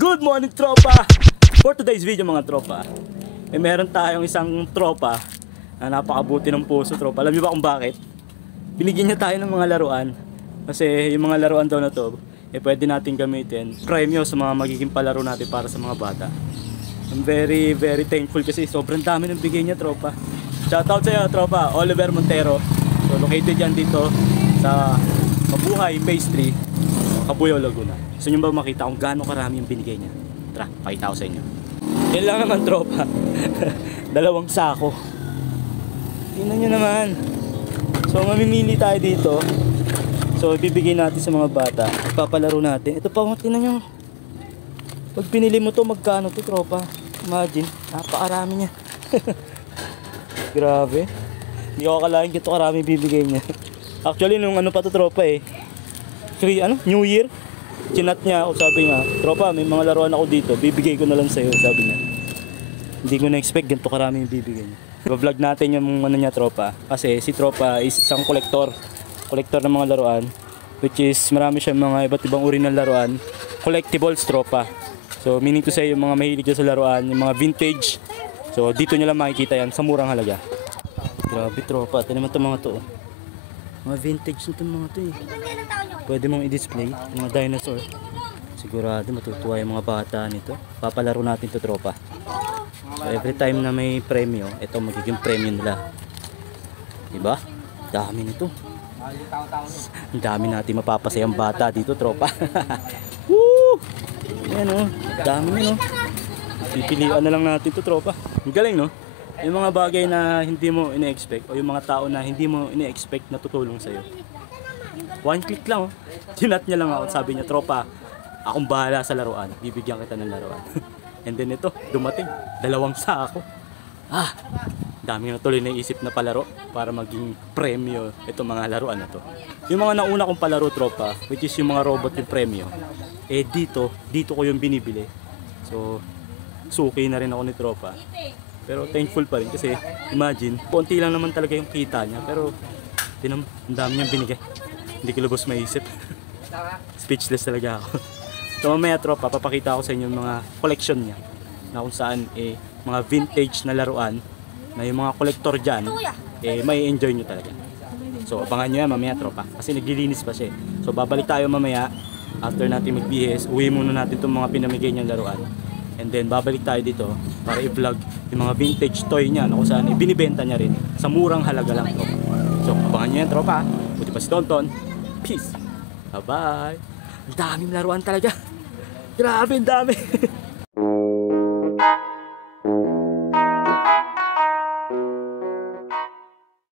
Good morning, tropa! For today's video mga tropa, meron tayong isang tropa na napakabuti ng puso, tropa. Alam niyo ba kung bakit? Binigyan niya tayo ng mga laruan. Kasi yung mga laruan daw na to, pwede natin gamitin premyo sa mga magiging palaro natin para sa mga bata. I'm very thankful kasi sobrang dami ng bigay niya, tropa. Shoutout sa iyo, tropa, Oliver Montero. So located yan dito sa Mabuhay Phase 3, Cabuyao, Laguna. Gusto nyo ba makita kung gaano karami yung binigay niya? Tara, pakita ko sa inyo. Yan lang naman, tropa. Dalawang sako. Tingnan nyo naman. So mamimili tayo dito. So ibibigay natin sa mga bata. Ipapalaro natin. Ito pa, tingnan nyo. Pag pinili mo to, magkano to, tropa? Imagine, napakarami niya. Grabe. Hindi ko akalain kito karami bibigay niya. Actually, nung ano pa to, tropa New Year. Chinat niya ako, sabi niya, tropa, may mga laruan ako dito, bibigay ko na lang sa'yo, sabi niya. Hindi ko na-expect ganito karami yung bibigay niya. Vlog natin yung ano niya, tropa. Kasi si tropa is isang kolektor ng mga laruan, which is marami siyang mga iba't ibang uri ng laruan. Collectibles, tropa. So meaning to say, yung mga mahilig dyan sa laruan, yung mga vintage. So dito nyo lang makikita yan sa murang halaga. Grabe, tropa, ito naman itong mga to. Mga vintage na itong mga to eh. Pwede mong i-display mga dinosaur. Sigurado matutuwa yung mga bata nito. Papalaro natin to, tropa. So every time na may premyo, ito magiging premyo nila. Diba? Dami nito. Ang dami natin mapapasayang bata dito, tropa. Woo! Ayan o, dami nyo, no? Pipilian na lang natin to, tropa. Ang galing, no? Yung mga bagay na hindi mo ine-expect o yung mga tao na hindi mo ine-expect na tutulong sa'yo. One click lang, oh. Tinat niya lang ako. Sabi niya, tropa, akong bahala sa laruan. Bibigyan kita ng laruan. And then ito, dumating. 2 sako. Dami na tuloy na isip na palaro para maging premyo itong mga laruan na to. Yung mga nauna kong palaro, tropa, which is yung mga robot yung premyo, dito ko yung binibili. So, suki na rin ako ni tropa. Pero thankful pa rin kasi imagine, konti lang naman talaga yung kita niya. Pero, ang dami niyang binigay. Hindi ko lubos maisip. Speechless talaga ako. So mamaya, tropa, papakita ko sa inyo yung mga collection niya. Na kung saan, mga vintage na laruan. Na yung mga collector dyan, may enjoy nyo talaga. So abangan nyo yan mamaya, tropa. Kasi naglilinis pa siya. So babalik tayo mamaya. After natin magbihis, uwi muna natin itong mga pinamigay niyang laruan. And then babalik tayo dito para i-vlog yung mga vintage toy niya na kung saan binibenta niya rin sa murang halaga lang, tropa. So abangan nyo yan, tropa. Buti pa si Tonton. Peace. Bye-bye. Ang daming laruan talaga. Grabe, ang dami.